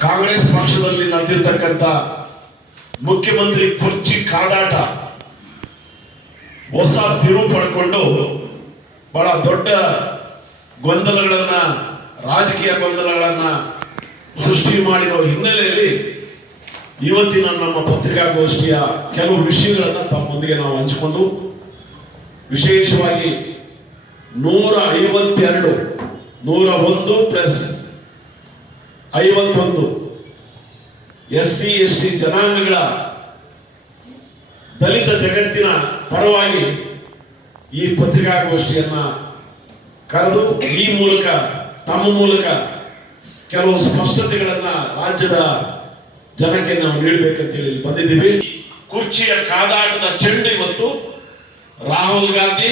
ಕಾಂಗ್ರೆಸ್ ಪಕ್ಷದಲ್ಲಿ ನಡೆದಿರ್ತಕ್ಕಂಥ ಮುಖ್ಯಮಂತ್ರಿ ಕುರ್ಚಿ ಕಾದಾಟ ಹೊಸ ತಿರುವು ಪಡ್ಕೊಂಡು ಬಹಳ ದೊಡ್ಡ ಗೊಂದಲಗಳನ್ನ ರಾಜಕೀಯ ಗೊಂದಲಗಳನ್ನ ಸೃಷ್ಟಿ ಮಾಡಿರೋ ಹಿನ್ನೆಲೆಯಲ್ಲಿ ಇವತ್ತಿನ ನಮ್ಮ ಪತ್ರಿಕಾಗೋಷ್ಠಿಯ ಕೆಲವು ವಿಷಯಗಳನ್ನು ತಮ್ಮೊಂದಿಗೆ ನಾವು ಹಂಚಿಕೊಂಡು, ವಿಶೇಷವಾಗಿ ನೂರ ಐವತ್ತೆರಡು, ನೂರ ಒಂದು ಪ್ಲಸ್ ಐವತ್ತೊಂದು ಎಸ್ ಸಿ ಎಸ್ ಟಿ ಜನಾಂಗಗಳ ದಲಿತ ಜಗತ್ತಿನ ಪರವಾಗಿ ಈ ಪತ್ರಿಕಾಗೋಷ್ಠಿಯನ್ನು ಕರೆದು ಈ ಮೂಲಕ ತಮ್ಮ ಮೂಲಕ ಕೆಲವು ಸ್ಪಷ್ಟತೆಗಳನ್ನ ರಾಜ್ಯದ ಜನಕ್ಕೆ ನಾವು ನೀಡಬೇಕಂತೇಳಿ ಬಂದಿದ್ದೀವಿ. ಕುರ್ಚಿಯ ಕಾದಾಟದ ಚೆಂಡು ಇವತ್ತು. ರಾಹುಲ್ ಗಾಂಧಿ,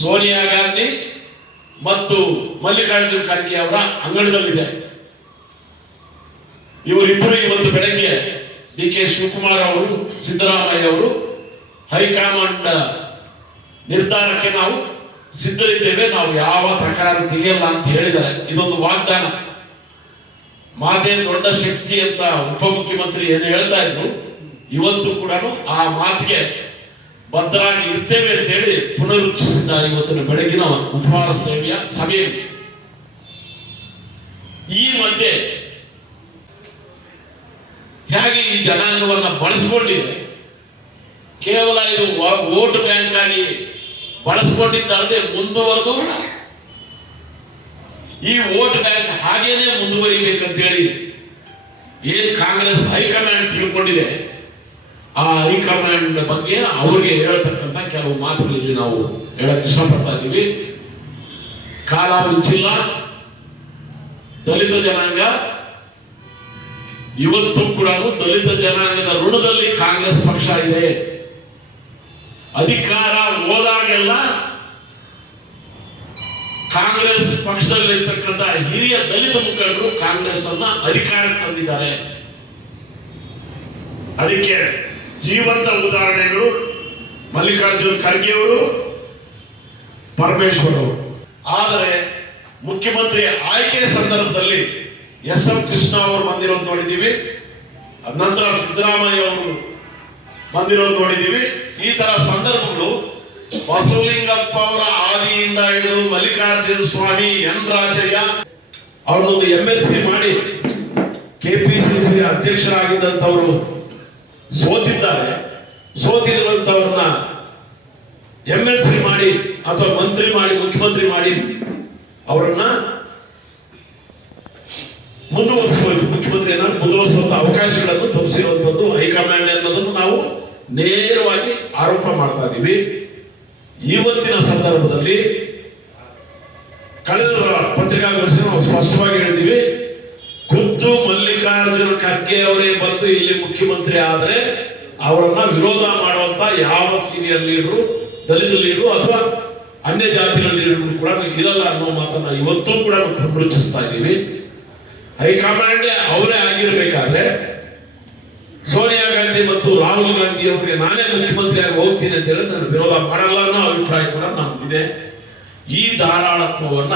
ಸೋನಿಯಾ ಗಾಂಧಿ ಮತ್ತು ಮಲ್ಲಿಕಾರ್ಜುನ್ ಖರ್ಗೆ ಅವರ ಅಂಗಣದಲ್ಲಿದೆ ಇವರಿಬ್ಬರು ಇವತ್ತು ಬೆಳಗ್ಗೆ ಡಿ ಕೆ ಶಿವಕುಮಾರ್ ಅವರು, ಸಿದ್ದರಾಮಯ್ಯ ಅವರು ಹೈಕಮಾಂಡ್ ನಿರ್ಧಾರಕ್ಕೆ ನಾವು ಸಿದ್ಧರಿದ್ದೇವೆ, ನಾವು ಯಾವ ತಕರಾರು ತೆಗೆಯಲ್ಲ ಅಂತ ಹೇಳಿದ್ದಾರೆ. ಇದೊಂದು ವಾಗ್ದಾನ. ಮಾತೇ ದೊಡ್ಡ ಶಕ್ತಿ ಅಂತ ಉಪಮುಖ್ಯಮಂತ್ರಿ ಏನು ಹೇಳ್ತಾ ಇದ್ರು, ಇವತ್ತು ಕೂಡ ಆ ಮಾತಿಗೆ ಭದ್ರಾಗಿ ಇರ್ತೇವೆ ಅಂತ ಹೇಳಿ ಪುನರುಚ್ಚಿಸಿದ್ದಾರೆ ಇವತ್ತಿನ ಬೆಳಗಿನ ಉಪಹಾರ ಸೇವೆಯ ಸಭೆಯಲ್ಲಿ. ಈ ಮಧ್ಯೆ ಹೇಗೆ ಈ ಜನಾಂಗವನ್ನು ಬಳಸಿಕೊಂಡಿದೆ, ಕೇವಲ ಇದು ಓಟ್ ಬ್ಯಾಂಕ್ ಆಗಿ ಬಳಸ್ಕೊಂಡಿದ್ದಲ್ಲದೆ ಮುಂದುವರೆದು ಈ ಓಟ್ ಬ್ಯಾಂಕ್ ಹಾಗೇನೆ ಮುಂದುವರಿಬೇಕಂತೇಳಿ ಏನ್ ಕಾಂಗ್ರೆಸ್ ಹೈಕಮಾಂಡ್ ತಿಳ್ಕೊಂಡಿದೆ, ಆ ಹೈಕಮಾಂಡ್ ಬಗ್ಗೆ ಅವರಿಗೆ ಹೇಳ್ತಕ್ಕಂಥ ಕೆಲವು ಮಾತುಗಳಲ್ಲಿ ನಾವು ಹೇಳಕ್ ಇಷ್ಟಪಡ್ತಾ ಇದ್ದೀವಿ. ಕಾಲ ಮುಂಚಿಲ್ಲ ದಲಿತ ಜನಾಂಗ, ಇವತ್ತು ಕೂಡ ದಲಿತ ಜನಾಂಗದ ಋಣದಲ್ಲಿ ಕಾಂಗ್ರೆಸ್ ಪಕ್ಷ ಇದೆ. ಅಧಿಕಾರ ಹೋದಾಗೆಲ್ಲ ಕಾಂಗ್ರೆಸ್ ಪಕ್ಷದಲ್ಲಿರ್ತಕ್ಕಂಥ ಹಿರಿಯ ದಲಿತ ಮುಖಂಡರು ಕಾಂಗ್ರೆಸ್ ಅನ್ನ ಅಧಿಕಾರಕ್ಕೆ ತಂದಿದ್ದಾರೆ. ಅದಕ್ಕೆ ಜೀವಂತ ಉದಾಹರಣೆಗಳು ಮಲ್ಲಿಕಾರ್ಜುನ್ ಖರ್ಗೆ ಅವರು, ಪರಮೇಶ್ವರ್ ಆದರೆ ಮುಖ್ಯಮಂತ್ರಿ ಆಯ್ಕೆ ಸಂದರ್ಭದಲ್ಲಿ ಎಸ್ ಎಂ ಕೃಷ್ಣ ಅವರು ಬಂದಿರೋದು ನೋಡಿದ್ದೀವಿ ನಂತರ ಸಿದ್ದರಾಮಯ್ಯ ಅವರು ಬಂದಿರೋದು ನೋಡಿದ್ದೀವಿ. ಈ ತರ ಸಂದರ್ಭಗಳು ಬಸವಲಿಂಗಪ್ಪ ಅವರ ಆದಿಯಿಂದ ಹಿಡಿದು ಮಲ್ಲಿಕಾರ್ಜುನ ಸ್ವಾಮಿ ಎನ್ ರಾಜಯ್ಯ ಅವ್ರನ್ನೊಂದು ಎಂ ಎಲ್ ಸಿ ಮಾಡಿ ಕೆಪಿಸಿಸಿ ಅಧ್ಯಕ್ಷರಾಗಿದ್ದಂಥವರು ಸೋತಿದ್ದಾರೆ. ಸೋತಿರುವಂಥವ್ರನ್ನ ಎಂ ಎಲ್ ಸಿ ಮಾಡಿ ಅಥವಾ ಮಂತ್ರಿ ಮಾಡಿ, ಮುಖ್ಯಮಂತ್ರಿ ಮಾಡಿ ಅವರನ್ನ ಮುಂದುವರಿಸಬಹುದು ಮುಖ್ಯಮಂತ್ರಿಯನ್ನ ಮುಂದುವರಿಸುವಂತ ಅವಕಾಶಗಳನ್ನು ತಪ್ಪಿಸಿರುವಂತದ್ದು ಹೈಕಮಾಂಡ್ ಅನ್ನೋದನ್ನು ನಾವು ನೇರವಾಗಿ ಆರೋಪ ಮಾಡ್ತಾ ಇದ್ದೀವಿ ಇವತ್ತಿನ ಸಂದರ್ಭದಲ್ಲಿ ಕಳೆದ ಪತ್ರಿಕಾಗೋಷ್ಠಿ ನಾವು ಸ್ಪಷ್ಟವಾಗಿ ಹೇಳಿದ್ದೀವಿ ಖುದ್ದು ಮಲ್ಲಿಕಾರ್ಜುನ ಖರ್ಗೆ ಅವರೇ ಬಂದು ಇಲ್ಲಿ ಮುಖ್ಯಮಂತ್ರಿ ಆದರೆ ಅವರನ್ನ ವಿರೋಧ ಮಾಡುವಂತ ಯಾವ ಸೀನಿಯರ್ ಲೀಡರು ದಲಿತ ಲೀಡರು ಅಥವಾ ಅನ್ಯ ಜಾತಿಗಳ ಲೀಡರ್ಗಳು ಕೂಡ ಇರಲ್ಲ ಅನ್ನೋ ಮಾತನ್ನ ಇವತ್ತು ಕೂಡ ಪುನರುಚ್ಚಿಸ್ತಾ ಇದ್ದೀವಿ ಹೈಕಮಾಂಡ್ ಅವರೇ ಆಗಿರ್ಬೇಕಾದ್ರೆ ಸೋನಿಯಾ ಗಾಂಧಿ ಮತ್ತು ರಾಹುಲ್ ಗಾಂಧಿ ಅವರಿಗೆ ನಾನೇ ಮುಖ್ಯಮಂತ್ರಿಯಾಗಿ ಹೋಗ್ತೀನಿ ಅಂತ ಹೇಳಿ ನಾನು ವಿರೋಧ ಮಾಡಲ್ಲ ಅನ್ನೋ ಅಭಿಪ್ರಾಯ ಕೂಡ ನಮ್ಗಿದೆ. ಈ ಧಾರಾಳತ್ವವನ್ನ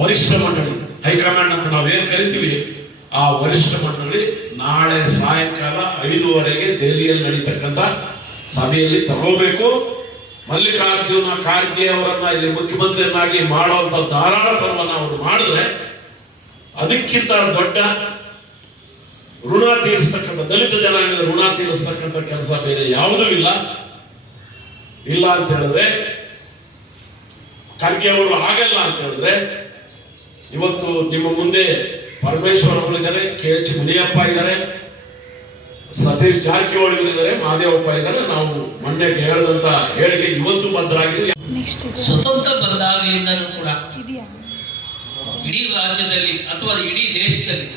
ವರಿಷ್ಠ ಮಂಡಳಿ, ಹೈಕಮಾಂಡ್ ಅಂತ ನಾವೇನು ಕರಿತೀವಿ? ಆ ವರಿಷ್ಠ ಮಂಡಳಿ ನಾಳೆ ಸಾಯಂಕಾಲ ಐದುವರೆಗೆ ದೆಹಲಿಯಲ್ಲಿ ನಡೀತಕ್ಕಂಥ ಸಭೆಯಲ್ಲಿ ತಗೋಬೇಕು. ಮಲ್ಲಿಕಾರ್ಜುನ ಖಾರ್ಗೆ ಅವರನ್ನ ಇಲ್ಲಿ ಮುಖ್ಯಮಂತ್ರಿಯನ್ನಾಗಿ ಮಾಡುವಂತ ಧಾರಾಳತನವನ್ನು ಅವರು ಮಾಡಿದ್ರೆ ಅದಕ್ಕಿಂತ ದೊಡ್ಡ ಋಣ ತೀರಿಸ್ತಕ್ಕಂಥ ದಲಿತ ಜನಾಂಗದ ಋಣ ತೀರಿಸ್ತಕ್ಕಂಥ ಕೆಲಸ ಬೇರೆ ಯಾವುದೂ ಇಲ್ಲ. ಇಲ್ಲ ಅಂತ ಹೇಳಿದ್ರೆ ಖರ್ಗೆ ಅವರು ಆಗಲ್ಲ ಅಂತ ಹೇಳಿದ್ರೆ ಇವತ್ತು ನಿಮ್ಮ ಮುಂದೆ ಪರಮೇಶ್ವರ್ ಅವರು ಇದ್ದಾರೆ ಕೆ ಎಚ್ ಮುನಿಯಪ್ಪ ಇದ್ದಾರೆ ಸತೀಶ್ ಜಾರಕಿಹೊಳಿ ಅವರು ಇದ್ದಾರೆ ಮಹಾದೇವಪ್ಪ ಇದ್ದಾರೆ. ನಾವು ಮೊನ್ನೆ ಹೇಳಿದಂತ ಹೇಳಿಕೆ ಇವತ್ತು ಭದ್ರಾಗಿದೆ ಸ್ವತಂತ್ರ ಬಂದಾಗಲಿಂದ ಕೂಡ ಇದೆಯಾ? ಇಡೀ ರಾಜ್ಯದಲ್ಲಿ ಅಥವಾ ಇಡೀ ದೇಶದಲ್ಲಿ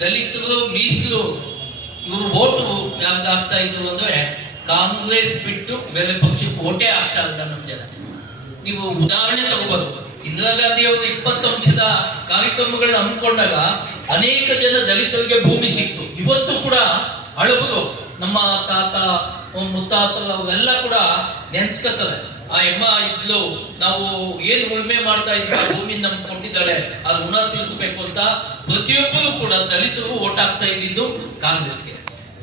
ದಲಿತರು, ಮೀಸಲು, ಇವರು ಓಟು ಯಾವ್ದು ಆಗ್ತಾ ಇದ್ರು ಅಂದ್ರೆ ಕಾಂಗ್ರೆಸ್ ಬಿಟ್ಟು ಬೇರೆ ಪಕ್ಷಕ್ಕೆ ಓಟೇ ಆಗ್ತಾ ಇಲ್ಲ ನಮ್ಮ ಜನ. ನೀವು ಉದಾಹರಣೆ ತಗೋಬೋದು. ಇಂದಿರಾ ಗಾಂಧಿ ಅವರು ಇಪ್ಪತ್ತು ಅಂಶದ ಕಾರ್ಯಕ್ರಮಗಳನ್ನ ಹಮ್ಮಿಕೊಂಡಾಗ ಅನೇಕ ಜನ ದಲಿತರಿಗೆ ಭೂಮಿ ಸಿಕ್ತು. ಇವತ್ತು ಕೂಡ ಹಳಬರು ನಮ್ಮ ತಾತ ಮುತ್ತಾತ ಅವೆಲ್ಲ ಕೂಡ ನೆನ್ಸ್ಕೊತಾರೆ. ಆ ಎಮ್ಮ ಇದ್ಲು, ನಾವು ಏನು ಉಳುಮೆ ಮಾಡ್ತಾ ಇದ್ವಿ ಭೂಮಿ ನಮ್ಗೆ ಕೊಟ್ಟಿದ್ದಾಳೆ, ಅದು ಋಣ ತಿಳಿಸ್ಬೇಕು ಅಂತ ಪ್ರತಿಯೊಬ್ಬರು ಕೂಡ ದಲಿತರು ಓಟ್ ಹಾಕ್ತಾ ಇದ್ದಿದ್ದು ಕಾಂಗ್ರೆಸ್ಗೆ.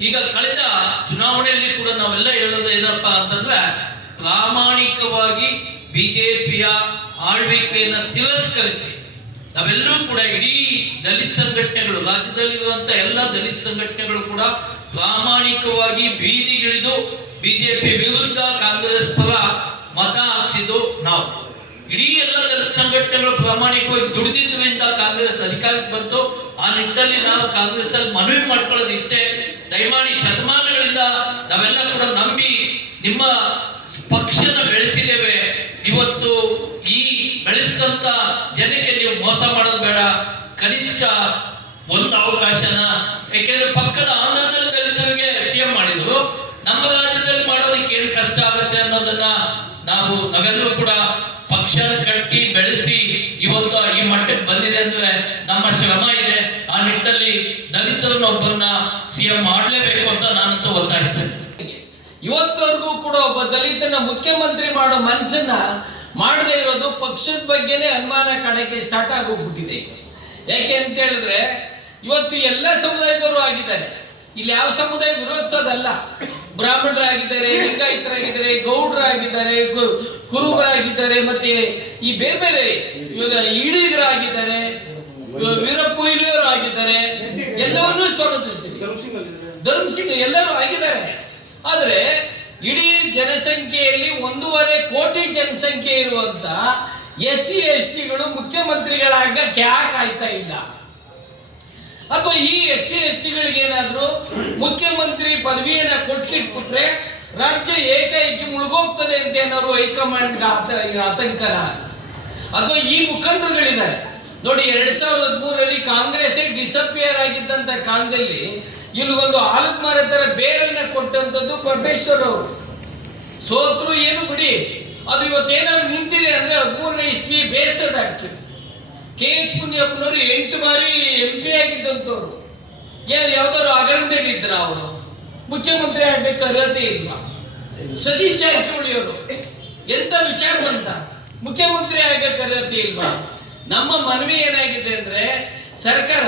ಈಗ ಕಳೆದ ಚುನಾವಣೆಯಲ್ಲಿ ಕೂಡ ನಾವೆಲ್ಲ ಹೇಳೋದು ಏನಪ್ಪಾ ಅಂತಂದ್ರೆ, ಪ್ರಾಮಾಣಿಕವಾಗಿ ಬಿಜೆಪಿಯ ಆಳ್ವಿಕೆಯನ್ನ ತಿರಸ್ಕರಿಸಿ, ನಾವೆಲ್ಲರೂ ಕೂಡ ಇಡೀ ದಲಿತ ಸಂಘಟನೆಗಳು, ರಾಜ್ಯದಲ್ಲಿರುವಂತ ಎಲ್ಲ ದಲಿತ ಸಂಘಟನೆಗಳು ಕೂಡ ಪ್ರಾಮಾಣಿಕವಾಗಿ ಬೀದಿಗಿಳಿದು ಬಿಜೆಪಿ ವಿರುದ್ಧ ಕಾಂಗ್ರೆಸ್ ಪರ ಮತ ಹಾಕ್ಸಿದ್ದು ನಾವು. ಇಡೀ ಎಲ್ಲ ಸಂಘಟನೆಗಳು ಪ್ರಾಮಾಣಿಕವಾಗಿ ದುಡಿದಿದ್ದರಿಂದ ಕಾಂಗ್ರೆಸ್ ಅಧಿಕಾರಕ್ಕೆ ಬಂತು. ಆ ನಿಟ್ಟಿನಲ್ಲಿ ನಾವು ಕಾಂಗ್ರೆಸ್ ಅಲ್ಲಿ ಮನವಿ ಮಾಡ್ಕೊಳ್ಳೋದು ಇಷ್ಟೇ. ದಯಮಾಡಿ ಶತಮಾನಗಳಿಂದ ನಾವೆಲ್ಲ ಕೂಡ ನಂಬಿ ನಿಮ್ಮ ಪಕ್ಷನ ಬೆಳೆಸಿದ್ದೇವೆ. ಇವತ್ತು ಈ ಬೆಳೆಸಿದಂತ ಜನಕ್ಕೆ ನೀವು ಮೋಸ ಮಾಡೋದು ಬೇಡ. ಕನಿಷ್ಠ ಒಂದು ಅವಕಾಶನ. ಯಾಕೆಂದ್ರೆ ಪಕ್ಕದ ಆಂಧ್ರದಲ್ಲಿ ದಲಿತರಿಗೆ ಸಿಎಂ ಮಾಡಿದ್ರು. ನಮ್ಮ ರಾಜ್ಯದಲ್ಲಿ ಮಾಡೋದಕ್ಕೆ ಏನು ಕಷ್ಟ ಆಗುತ್ತೆ ಅನ್ನೋದನ್ನ ನಾವು ನಾವೆಲ್ಲರೂ ಕೂಡ ಪಕ್ಷ ಕಟ್ಟಿ ಬೆಳೆಸಿ ಇವತ್ತು ಈ ಮಟ್ಟಕ್ಕೆ ಬಂದಿದೆ ಅಂದ್ರೆ ನಮ್ಮ ಶ್ರಮ ಇದೆ. ಆ ನಿಟ್ಟಲ್ಲಿ ದಲಿತರನ್ನ ಒಬ್ಬರನ್ನ ಸಿಎಂ ಮಾಡಲೇಬೇಕು ಅಂತ ನಾನಂತೂ ಒತ್ತಾಯಿಸ್ತೇನೆ. ಇವತ್ತವರೆಗೂ ಕೂಡ ಒಬ್ಬ ದಲಿತನ ಮುಖ್ಯಮಂತ್ರಿ ಮಾಡೋ ಮನಸ್ಸನ್ನ ಮಾಡದೇ ಇರೋದು ಪಕ್ಷದ ಬಗ್ಗೆನೇ ಅನುಮಾನ ಕಾಣಕ್ಕೆ ಸ್ಟಾರ್ಟ್ ಆಗೋಗ್ಬಿಟ್ಟಿದೆ. ಯಾಕೆ ಅಂತ ಹೇಳಿದ್ರೆ, ಇವತ್ತು ಎಲ್ಲ ಸಮುದಾಯದವರು ಆಗಿದ್ದಾರೆ. ಇಲ್ಲಿ ಯಾವ ಸಮುದಾಯ ವಿರೋಧಿಸೋದಲ್ಲ. ಬ್ರಾಹ್ಮಣರಾಗಿದ್ದಾರೆ, ಲಿಂಗಾಯತರಾಗಿದ್ದಾರೆ, ಗೌಡರಾಗಿದ್ದಾರೆ ಕುರುಬರಾಗಿದ್ದಾರೆ ಮತ್ತೆ ಈ ಬೇರೆ ಬೇರೆ ಇವಾಗ ಈಡಿಗರಾಗಿದ್ದಾರೆ, ಇವಾಗ ವೀರಪ್ಪೊಯ್ಲಿಯವರು ಆಗಿದ್ದಾರೆ, ಎಲ್ಲವನ್ನೂ ಸ್ವಾಗತಿಸ್ತೀವಿ. ಧರ್ಮಸಿಂಗ್ ಎಲ್ಲರೂ ಆಗಿದ್ದಾರೆ. ಆದ್ರೆ ಇಡೀ ಜನಸಂಖ್ಯೆಯಲ್ಲಿ ಒಂದೂವರೆ ಕೋಟಿ ಜನಸಂಖ್ಯೆ ಇರುವಂತ ಎಸ್ ಸಿ ಎಸ್ ಟಿಗಳು ಮುಖ್ಯಮಂತ್ರಿಗಳಾಗ ಕ್ಯಾಕ್ ಆಯ್ತಾ ಇಲ್ಲ. ಅಥವಾ ಈ ಎಸ್ ಸಿ ಎಸ್ ಟಿಗಳಿಗೆ ಏನಾದ್ರು ಮುಖ್ಯಮಂತ್ರಿ ಪದವಿಯನ್ನ ಕೊಟ್ಕಿಟ್ಬಿಟ್ರೆ ರಾಜ್ಯ ಏಕೈಕಿ ಮುಳುಗೋಗ್ತದೆ ಅಂತ ಏನಾದ್ರು ಹೈಕಮಾಂಡ್ ಆತ- ಆತಂಕನ? ಅಥವಾ ಈ ಮುಖಂಡರುಗಳಿದ್ದಾರೆ? ನೋಡಿ, ಎರಡ್ ಸಾವಿರದ ಹದಿಮೂರರಲ್ಲಿ ಕಾಂಗ್ರೆಸ್ ಡಿಸಪಿಯರ್ ಆಗಿದ್ದಂತ ಕಾಲದಲ್ಲಿ ಇಲ್ಲಿಗೊಂದು ಆಲುಕ್ ಮರ ತರ ಬೇರನ್ನ ಕೊಟ್ಟಂತದ್ದು ಪರಮೇಶ್ವರ್ ಅವರು. ಸೋತ್ರು ಏನು ಬಿಡಿ? ಅದು ಇವತ್ತೇನಾದ್ರು ನಿಂತಿದೆ ಅಂದ್ರೆ ಹದಿಮೂರನೇ ಇಸ್ವಿ ಬೇಸದ ಆಕ್ಚುಲಿ ಕೆ ಎಚ್ ಮುನಿಯಪ್ಪನವರು ಎಂಟು ಬಾರಿ ಎಂ ಪಿ ಆಗಿದ್ದಂಥವ್ರು. ಏನು ಯಾವ್ದಾದ್ರು ಹಗರಣದಲ್ಲಿ ಇದ್ರ ಅವರು? ಮುಖ್ಯಮಂತ್ರಿ ಆಗ್ಬೇಕು ಅರ್ಹತೆ ಇಲ್ವಾ? ಸತೀಶ್ ಜಾರಕಿಹೊಳಿ ಅವರು, ಎಂತ ವಿಚಾರ ಬಂತ ಮುಖ್ಯಮಂತ್ರಿ ಆಗಕ್ಕೆ ಅರ್ಹತೆ ಇಲ್ವಾ? ನಮ್ಮ ಮನವಿ ಏನಾಗಿದೆ ಅಂದ್ರೆ, ಸರ್ಕಾರ,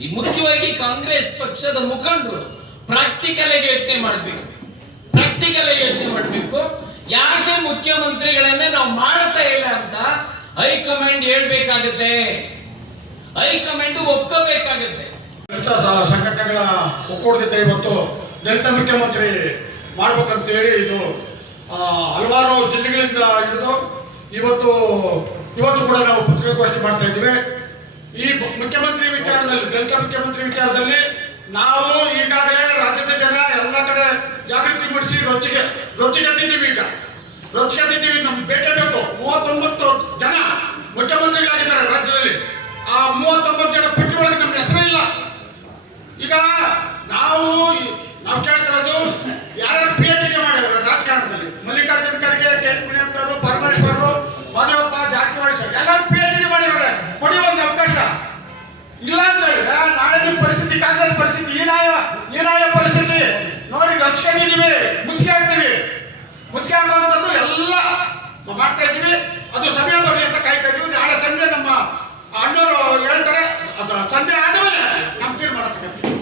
ಈ ಮುಖ್ಯವಾಗಿ ಕಾಂಗ್ರೆಸ್ ಪಕ್ಷದ ಮುಖಂಡರು ಪ್ರಾಕ್ಟಿಕಲ್ ಆಗಿ ಯೋಚನೆ ಮಾಡಬೇಕು. ಪ್ರಾಕ್ಟಿಕಲ್ ಆಗಿ ಯೋಚನೆ ಮಾಡಬೇಕು. ಯಾಕೆ ಮುಖ್ಯಮಂತ್ರಿಗಳನ್ನ ನಾವು ಮಾಡ್ತಾ ಇಲ್ಲ ಅಂತ ಹೈಕಮಾಂಡ್ ಹೇಳ್ಬೇಕಾಗತ್ತೆ. ಹೈಕಮಾಂಡ್ ಒಪ್ಕೋಬೇಕಾಗತ್ತೆ. ಸಂಘಟನೆಗಳ ಒಕ್ಕೂಟದಿಂದ ಇವತ್ತು ದಲಿತ ಮುಖ್ಯಮಂತ್ರಿ ಮಾಡ್ಬೇಕಂತೇಳಿ ಇದು ಹಲವಾರು ಜಿಲ್ಲೆಗಳಿಂದ ಹಿಡಿದು ಇವತ್ತು ಇವತ್ತು ಕೂಡ ನಾವು ಪತ್ರಿಕಾಗೋಷ್ಠಿ ಮಾಡ್ತಾ ಇದ್ದೀವಿ. ಈ ಮುಖ್ಯಮಂತ್ರಿ ವಿಚಾರದಲ್ಲಿ, ದಲಿತ ಮುಖ್ಯಮಂತ್ರಿ ವಿಚಾರದಲ್ಲಿ ನಾವು ಈಗಾಗಲೇ ರಾಜ್ಯದ ಜನ ಎಲ್ಲ ಕಡೆ ಜಾಗೃತಿ ಮೂಡಿಸಿ ರೊಚ್ಚಿಗೆ ರೊಚ್ಚಿಗೆದ್ದಿದ್ದೀವಿ ಈಗ. ರೊಚ್ಚಿಗೆದ್ದಿದ್ದೀವಿ ನಮ್ಗೆ ಬೇಕೇ ಬೇಕು. ಮೂವತ್ತೊಂಬತ್ತು ಜನ ಮುಖ್ಯಮಂತ್ರಿಗಳಾಗಿದ್ದಾರೆ ರಾಜ್ಯದಲ್ಲಿ. ಆ ಮೂವತ್ತೊಂಬತ್ತು ಜನ ಪಟ್ಟಿ ಒಳಗೆ ನಮ್ಗೆ ಅದು ಸಮಯ ಬರಲಿ ಅಂತ ಕಾಯ್ತಾ ಇದ್ದೀವಿ ನಾಳೆ ಸಂಜೆ ನಮ್ಮ ಅಣ್ಣವರು ಹೇಳ್ತಾರೆ, ಅದು ಸಂಜೆ ಆದಮೇಲೆ ನಮ್ಮ ತೀರ್ಮಾನ ತಗೋತೀವಿ